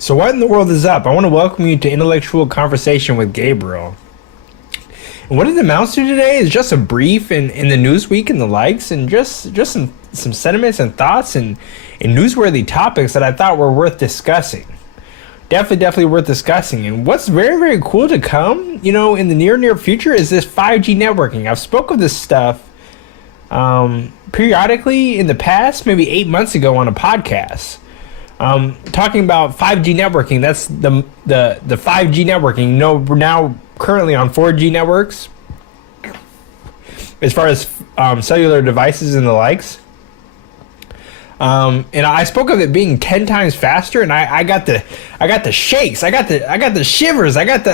So what in the world is up? I want to welcome you to Intellectual Conversation with Gabriel. And what it amounts to today is just a brief in the news week and the likes, and just some sentiments and thoughts and newsworthy topics that I thought were worth discussing. Definitely worth discussing. And what's very cool to come, in the near future is this 5G networking. I've spoke of this stuff periodically in the past, maybe 8 months ago on a podcast. Talking about 5G networking. That's the 5G networking. We're now currently on 4G networks as far as cellular devices and the likes. And I spoke of it being 10 times faster, and I got the shakes, I got the shivers, I got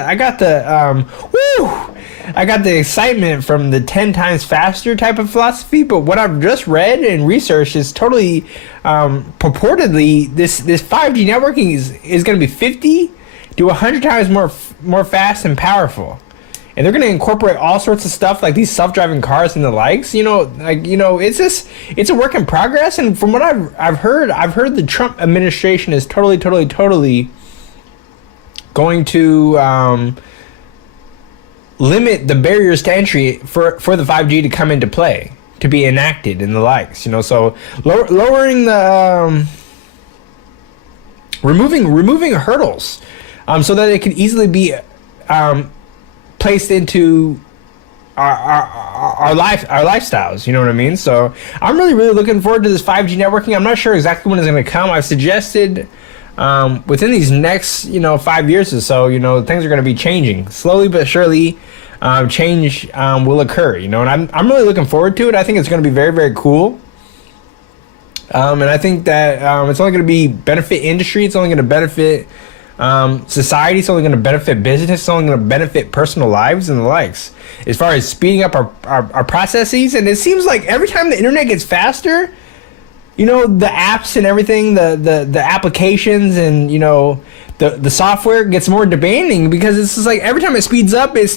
the excitement from the 10 times faster type of philosophy. But what I've just read and researched is totally purportedly this 5G networking is going to be 50 to 100 times more fast and powerful. And they're going to incorporate all sorts of stuff like these self-driving cars and the likes. It's a work in progress. And from what I've heard the Trump administration is totally going to limit the barriers to entry for the 5G to come into play, to be enacted and the likes. So lowering the removing hurdles, so that it can easily be placed into our lifestyles. You know what I mean? So I'm really looking forward to this 5G networking. I'm not sure exactly when it's going to come. I've suggested within these next 5 years or so, things are going to be changing slowly but surely. Change will occur, and I'm really looking forward to it. I think it's going to be very cool. And I think that it's only going to be benefit industry. It's only going to benefit society. It's only going to benefit business. It's only going to benefit personal lives and the likes, as far as speeding up our processes. And it seems like every time the internet gets faster, the apps and everything, the applications and the software gets more demanding, because it's just like every time it speeds up, it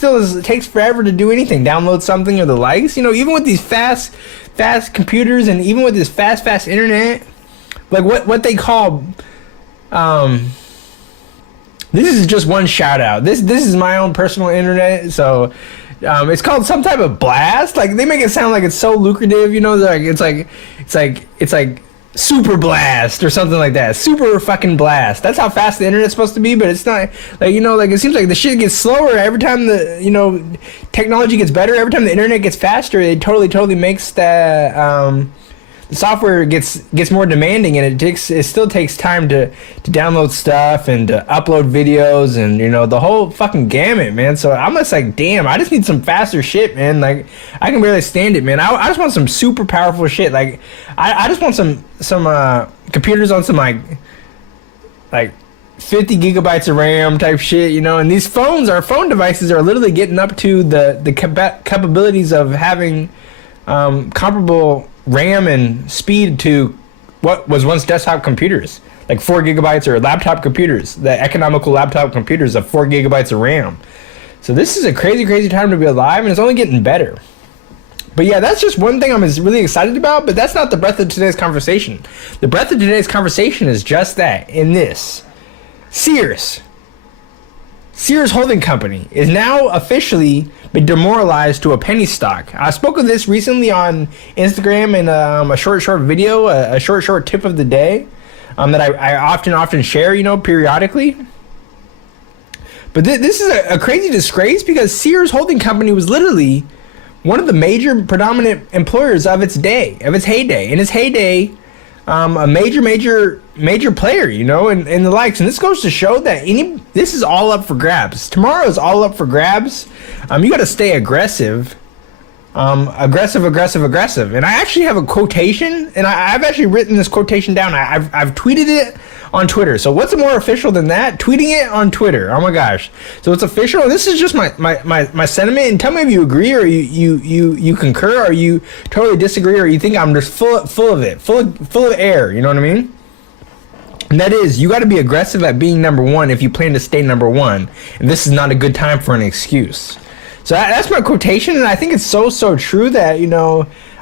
takes forever to do anything, download something or the likes. Even with these fast computers, and even with this fast internet, like what they call this is just one shout out. This is my own personal internet, so it's called some type of blast. Like, they make it sound like it's so lucrative, it's like super blast or something like that. Super fucking blast. That's how fast the internet's supposed to be, but it's not. It seems like the shit gets slower every time the technology gets better. Every time the internet gets faster, it totally makes the software gets more demanding, and it still takes time to download stuff and to upload videos and the whole fucking gamut, man. So I'm just like, damn, I just need some faster shit, man. Like, I can barely stand it, man. I just want some super powerful shit. Like, I just want some computers on some like 50 gigabytes of RAM type shit, and these our phone devices are literally getting up to the capabilities of having comparable RAM and speed to what was once desktop computers, like 4 gigabytes, or laptop computers, the economical laptop computers of 4 gigabytes of RAM. So this is a crazy time to be alive, and it's only getting better. But yeah, that's just one thing I'm really excited about, but that's not the breadth of today's conversation. The breadth of today's conversation is just that. In this, Sears Holding Company is now officially been demoralized to a penny stock. I spoke of this recently on Instagram in a short video, a short tip of the day that I often share, periodically. But this is a crazy disgrace, because Sears Holding Company was literally one of the major predominant employers of its heyday. In its heyday, a major player, and the likes. And this goes to show that this is all up for grabs. Tomorrow is all up for grabs. You got to stay aggressive. Aggressive. And I actually have a quotation, and I've actually written this quotation down. I've tweeted it on Twitter. So what's more official than that? Tweeting it on Twitter. Oh my gosh. So it's official. And this is just my sentiment. And tell me if you agree, or you concur, or you totally disagree, or you think I'm just full of it, full of air. You know what I mean? And that is, you got to be aggressive at being number one if you plan to stay number one. And this is not a good time for an excuse. So that's my quotation, and I think it's so true that,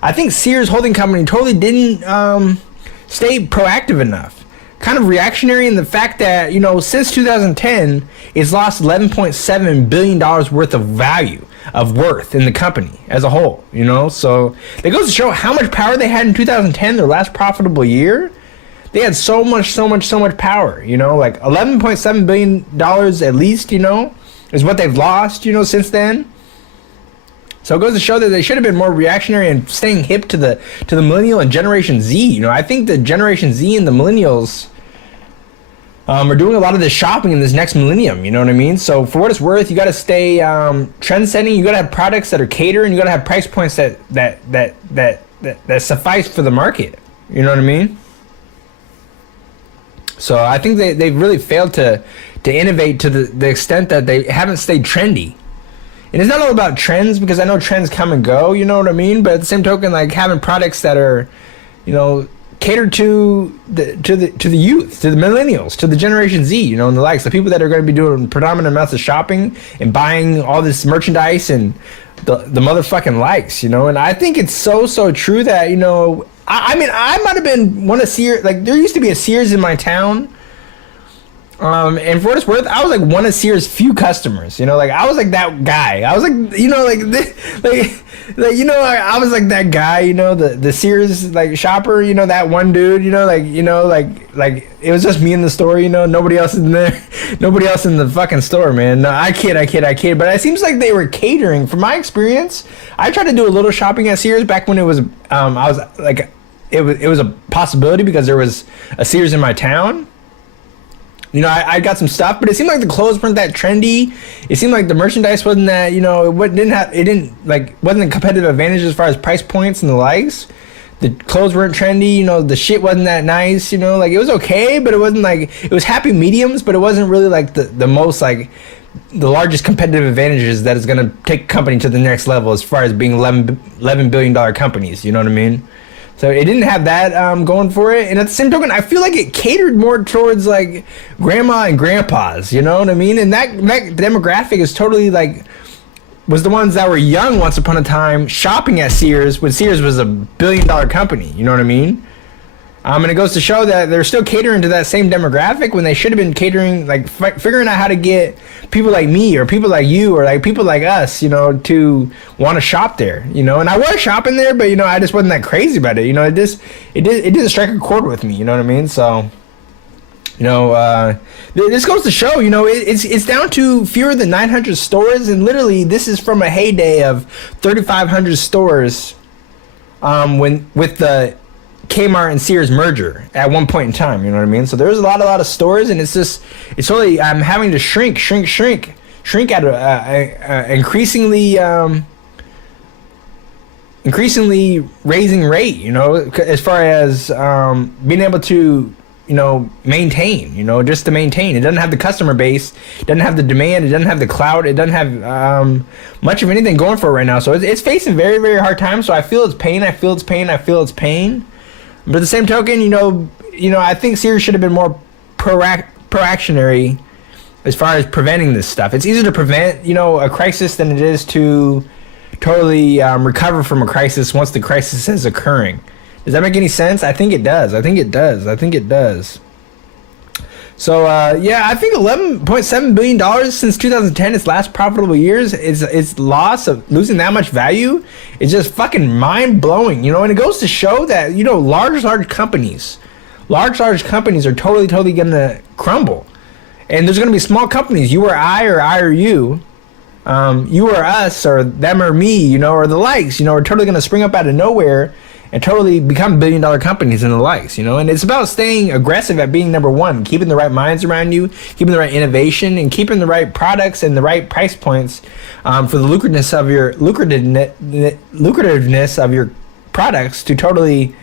I think Sears Holding Company totally didn't stay proactive enough. kind of reactionary in the fact that, you know, since 2010, it's lost $11.7 billion worth of value, of worth in the company as a whole, you know? So it goes to show how much power they had in 2010, their last profitable year. They had so much power, you know, like $11.7 billion at least, you know, is what they've lost, you know, since then. So it goes to show that they should have been more reactionary and staying hip to the millennial and Generation Z. You know, I think the Generation Z and the millennials are doing a lot of this shopping in this next millennium. You know what I mean? So for what it's worth, you got to stay trend setting. You got to have products that are catering. You got to have price points that suffice for the market. You know what I mean? So I think they've really failed to innovate to the extent that they haven't stayed trendy. And it's not all about trends, because I know trends come and go, you know what I mean? But at the same token, like having products that are, you know, catered to the youth, to the millennials, to the Generation Z, you know, and the likes, the people that are going to be doing predominant amounts of shopping and buying all this merchandise and the motherfucking likes, you know. And I think it's so true that, you know, I mean, I might have been one of Sears, like there used to be a Sears in my town. And for what it's worth, I was like one of Sears' few customers, you know, like I was like that guy. I was like, you know, like you know, I was like that guy, you know, the Sears like shopper, you know, that one dude, you know, like it was just me in the store, you know, nobody else in there, nobody else in the fucking store, man. No, I kid. But it seems like they were catering. From my experience, I tried to do a little shopping at Sears back when it was, I was like, it was a possibility because there was a Sears in my town. You know, I got some stuff, but it seemed like the clothes weren't that trendy. It seemed like the merchandise wasn't that, you know, wasn't a competitive advantage as far as price points and the likes. The clothes weren't trendy, you know, the shit wasn't that nice, you know, like it was okay, but it wasn't like, it was happy mediums, but it wasn't really like the most, like the largest competitive advantages that is going to take a company to the next level as far as being $11 billion companies, you know what I mean? So it didn't have that going for it. And at the same token, I feel like it catered more towards like grandma and grandpas, you know what I mean? And that demographic is totally like, was the ones that were young once upon a time shopping at Sears when Sears was $1 billion company, you know what I mean? And it goes to show that they're still catering to that same demographic when they should have been catering, like figuring out how to get people like me or people like you or like people like us, you know, to want to shop there, you know. And I was shopping there, but you know, I just wasn't that crazy about it, you know. It didn't strike a chord with me, you know what I mean? So, you know, this goes to show, you know, it's down to fewer than 900 stores, and literally this is from a heyday of 3,500 stores, with the Kmart and Sears merger at one point in time, you know what I mean? So there's a lot of stores, and it's totally, I'm having to shrink at a increasingly raising rate, you know, as far as being able to, you know, maintain, you know, just to maintain. It doesn't have the customer base, it doesn't have the demand, it doesn't have the clout, it doesn't have much of anything going for it right now. So it's facing very, very hard times. So I feel its pain. But at the same token, you know, I think Sears should have been more proactionary as far as preventing this stuff. It's easier to prevent, you know, a crisis than it is to totally recover from a crisis once the crisis is occurring. Does that make any sense? I think it does. So, yeah, I think $11.7 billion since 2010, its last profitable years, its loss of losing that much value is just fucking mind-blowing, you know? And it goes to show that, you know, large companies are totally going to crumble. And there's going to be small companies, you or I or you, you or us or them or me, you know, or the likes, you know, are totally going to spring up out of nowhere and totally become billion-dollar companies and the likes, you know. And it's about staying aggressive at being number one, keeping the right minds around you, keeping the right innovation, and keeping the right products and the right price points for the lucrativeness of your products to totally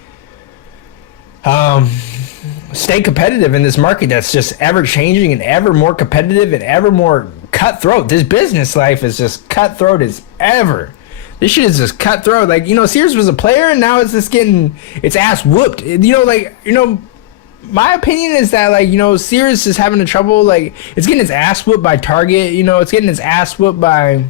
stay competitive in this market that's just ever changing and ever more competitive and ever more cutthroat. This business life is just cutthroat as ever. This shit is just cutthroat. Like, you know, Sears was a player and now it's just getting its ass whooped. You know, like, you know, my opinion is that, like, you know, Sears is having a trouble. Like, it's getting its ass whooped by Target. You know, it's getting its ass whooped by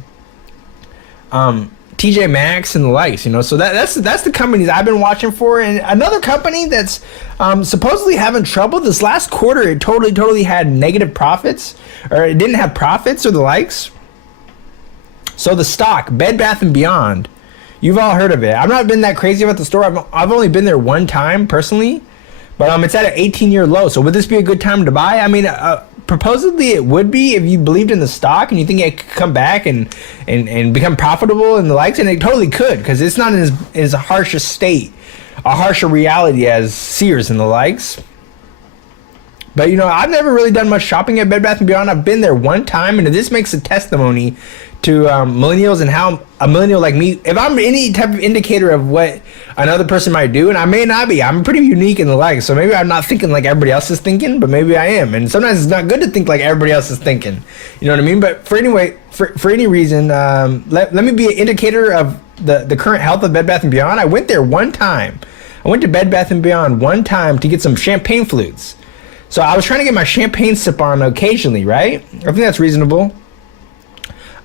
TJ Maxx and the likes, you know. So that's the companies I've been watching for. And another company that's supposedly having trouble this last quarter, it totally had negative profits, or it didn't have profits or the likes. So the stock, Bed Bath & Beyond, you've all heard of it. I've not been that crazy about the store. I've only been there one time personally, but it's at an 18-year low. So would this be a good time to buy? I mean, supposedly it would be if you believed in the stock and you think it could come back and become profitable and the likes, and it totally could, because it's not in as harsh a state, a harsher reality as Sears and the likes. But, you know, I've never really done much shopping at Bed Bath & Beyond. I've been there one time, and this makes a testimony to millennials and how a millennial like me, if I'm any type of indicator of what another person might do, and I may not be, I'm pretty unique in the like, so maybe I'm not thinking like everybody else is thinking, but maybe I am. And sometimes it's not good to think like everybody else is thinking. You know what I mean? But for any reason, let me be an indicator of the current health of Bed Bath & Beyond. I went there one time. I went to Bed Bath & Beyond one time to get some champagne flutes. So I was trying to get my champagne sip on occasionally, right? I think that's reasonable.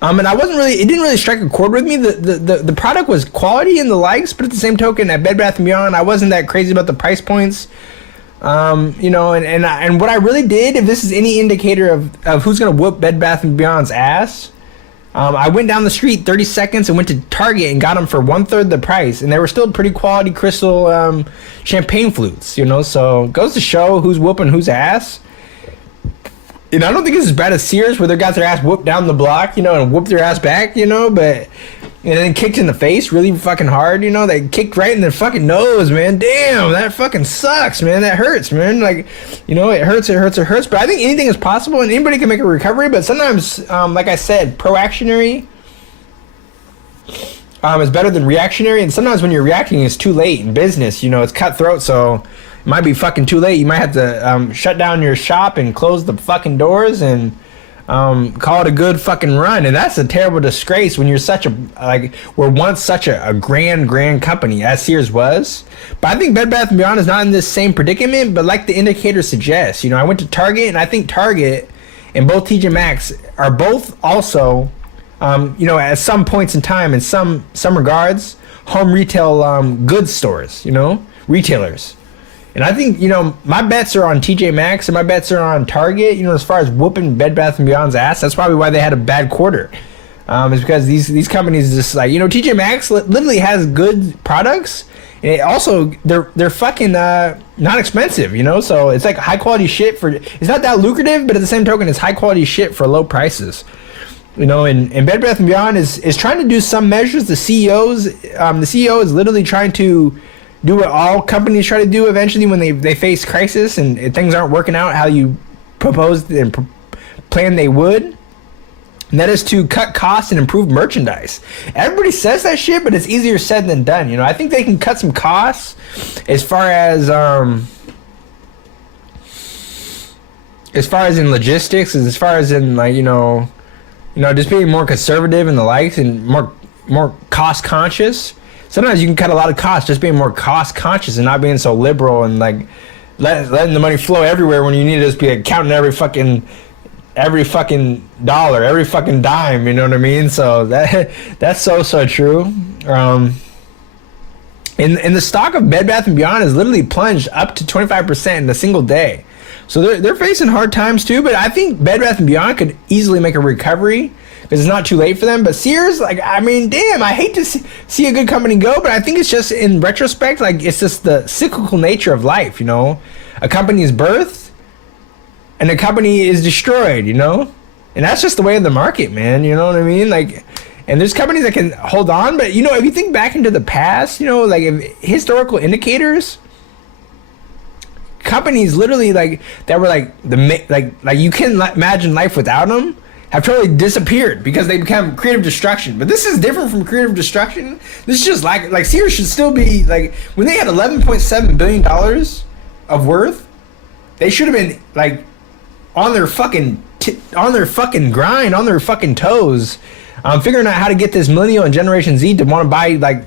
And it didn't really strike a chord with me. The product was quality and the likes, but at the same token, at Bed Bath & Beyond, I wasn't that crazy about the price points. You know, and what I really did, if this is any indicator of who's going to whoop Bed Bath & Beyond's ass, I went down the street 30 seconds and went to Target and got them for 1/3 the price, and they were still pretty quality crystal champagne flutes, you know. So it goes to show who's whooping whose ass. And I don't think it's as bad as Sears, where they got their ass whooped down the block, you know, and whooped their ass back, you know, and then kicked in the face really fucking hard, you know. They kicked right in their fucking nose, man. Damn, that fucking sucks, man. That hurts, man. Like, you know, it hurts. But I think anything is possible, and anybody can make a recovery. But sometimes, like I said, proactionary is better than reactionary. And sometimes when you're reacting, it's too late in business. You know, it's cutthroat, so it might be fucking too late. You might have to shut down your shop and close the fucking doors and call it a good fucking run. And that's a terrible disgrace when you're we're once such a grand company as Sears was. But I think Bed Bath & Beyond is not in this same predicament, but like the indicator suggests, you know, I went to Target, and I think Target and both TJ Maxx are both also, you know, at some points in time, in some regards, home retail goods stores, you know, retailers. And I think, you know, my bets are on TJ Maxx and my bets are on Target, you know, as far as whooping Bed Bath & Beyond's ass. That's probably why they had a bad quarter. Is because these companies just like, you know, TJ Maxx literally has good products. And it also, they're fucking not expensive, you know? So it's like high quality shit for, it's not that lucrative, but at the same token, it's high quality shit for low prices. You know, and Bed Bath & Beyond is trying to do some measures. The CEO is literally trying to do what all companies try to do eventually when they face crisis and things aren't working out how you proposed and planned they would. And that is to cut costs and improve merchandise. Everybody says that shit, but it's easier said than done. You know, I think they can cut some costs as far as in logistics, as far as in like, you know, just being more conservative and the likes and more cost conscious. Sometimes you can cut a lot of costs just being more cost conscious and not being so liberal and like letting the money flow everywhere when you need to just be counting every fucking dollar, every fucking dime, you know what I mean? So that's so true. And the stock of Bed Bath & Beyond has literally plunged up to 25% in a single day. So they're facing hard times too, but I think Bed Bath & Beyond could easily make a recovery because it's not too late for them. But Sears, like, I mean, damn, I hate to see a good company go, but I think it's just, in retrospect, like, it's just the cyclical nature of life, you know? A company is birthed and a company is destroyed, you know? And that's just the way of the market, man, you know what I mean? Like, and there's companies that can hold on, but, you know, if you think back into the past, you know, like, if historical indicators, companies literally, like, that were, like, you can't imagine life without them, have totally disappeared because they become creative destruction. But this is different from creative destruction. This is just like Sears should still be, like, when they had $11.7 billion of worth, they should have been, like, on their fucking grind, on their fucking toes, figuring out how to get this millennial and Generation Z to want to buy, like,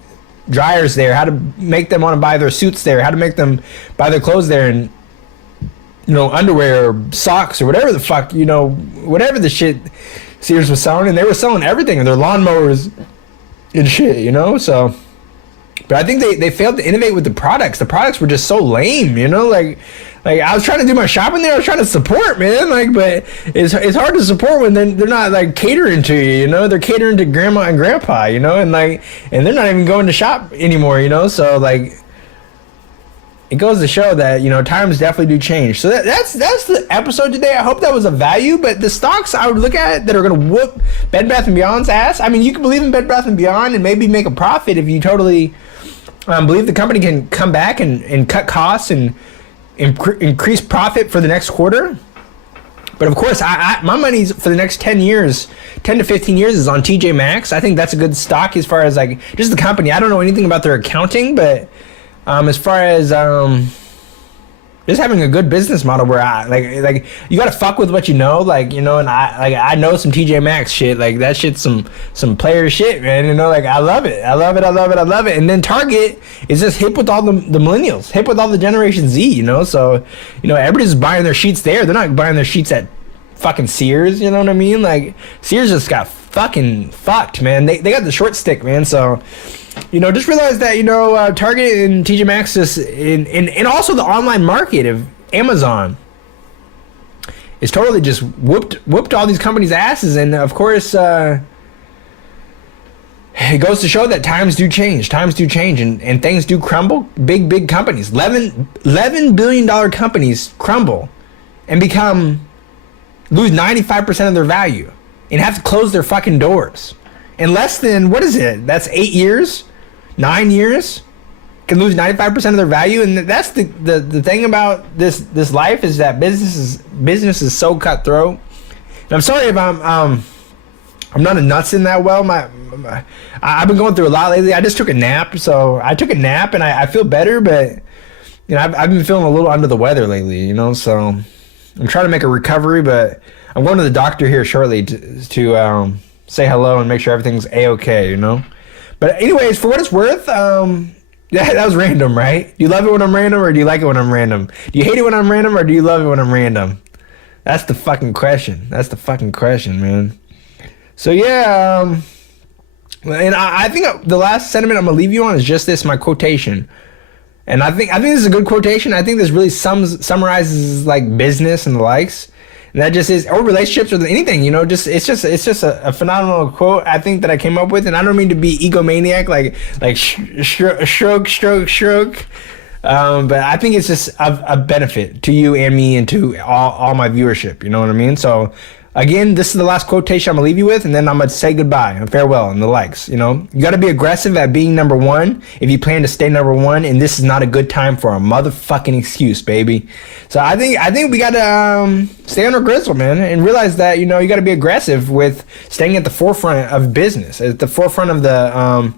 dryers there, how to make them want to buy their suits there, how to make them buy their clothes there, and, you know, underwear or socks or whatever the fuck, you know, whatever the shit Sears was selling. And they were selling everything, their lawnmowers, and shit, you know. So, but I think they failed to innovate with the products. The products were just so lame, you know. Like I was trying to do my shopping there. I was trying to support, man. Like, but it's hard to support when they're not like catering to you, you know. They're catering to grandma and grandpa, you know, and they're not even going to shop anymore, you know. So like, it goes to show that, you know, times definitely do change. So that's the episode today. I hope that was of value. But the stocks I would look at that are going to whoop Bed Bath & Beyond's ass. I mean, you can believe in Bed Bath & Beyond and maybe make a profit if you totally believe the company can come back and cut costs and increase profit for the next quarter. But of course, my money's for the next 10 years, 10 to 15 years is on TJ Maxx. I think that's a good stock as far as like just the company. I don't know anything about their accounting, but as far as just having a good business model where like you gotta fuck with what you know, like, you know, and I know some TJ Maxx shit, like that shit's some player shit, man, you know, like I love it. And then Target is just hip with all the millennials, hip with all the Generation Z, you know, so, you know, everybody's buying their sheets there. They're not buying their sheets at fucking Sears, you know what I mean? Like Sears just got fucking fucked, man. They got the short stick, man. So, you know, just realize that, you know, Target and TJ Maxx just and also the online market of Amazon is totally just whooped all these companies' asses. And of course, it goes to show that times do change, and things do crumble. Big companies, $11 billion companies crumble and lose 95% of their value and have to close their fucking doors. In less than, what is it? That's 8 years, 9 years, can lose 95% of their value. And that's the thing about this life is that business is so cutthroat. And I'm sorry if I'm not a nuts in that well. I've been going through a lot lately. I just took a nap, so I took a nap and I feel better, but you know I've been feeling a little under the weather lately, you know. So I'm trying to make a recovery, but I'm going to the doctor here shortly to say hello and make sure everything's a-okay, you know. But anyways, for what it's worth, yeah, that was random, right? Do you love it when I'm random, or do you like it when I'm random? Do you hate it when I'm random, or do you love it when I'm random? That's the fucking question. Man. So yeah, and I think the last sentiment I'm gonna leave you on is just this, my quotation. And I think this is a good quotation. I think this really summarizes like business and the likes. And that just is, or relationships, or anything, you know, it's just a phenomenal quote, I think, that I came up with. And I don't mean to be egomaniac, like stroke. But I think it's just a benefit to you and me and to all my viewership, you know what I mean? So again, this is the last quotation I'm gonna leave you with, and then I'm gonna say goodbye and farewell and the likes. You know, you got to be aggressive at being number one if you plan to stay number one, and this is not a good time for a motherfucking excuse, baby. So I think we got to stay on our grizzle, man, and realize that, you know, you got to be aggressive with staying at the forefront of business, at the forefront of the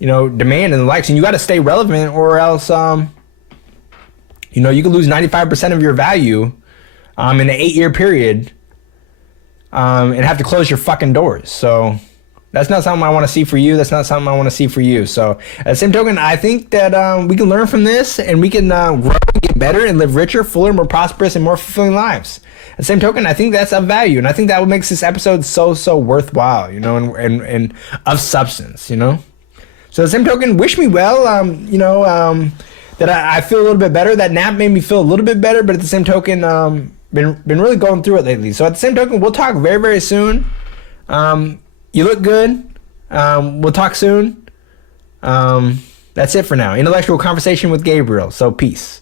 you know, demand and the likes, and you got to stay relevant, or else you know, you could lose 95% of your value in an 8-year period. And have to close your fucking doors. So that's not something I want to see for you. That's not something I want to see for you. So at the same token, I think that we can learn from this, and we can grow and get better and live richer, fuller, more prosperous, and more fulfilling lives. At the same token, I think that's of value, and I think that what makes this episode so worthwhile, you know, and of substance, you know. So at the same token, wish me well. You know, that I feel a little bit better. That nap made me feel a little bit better, but at the same token, been really going through it lately. So at the same token, we'll talk very soon. You look good. We'll talk soon. That's it for now. Intellectual conversation with Gabriel. So peace.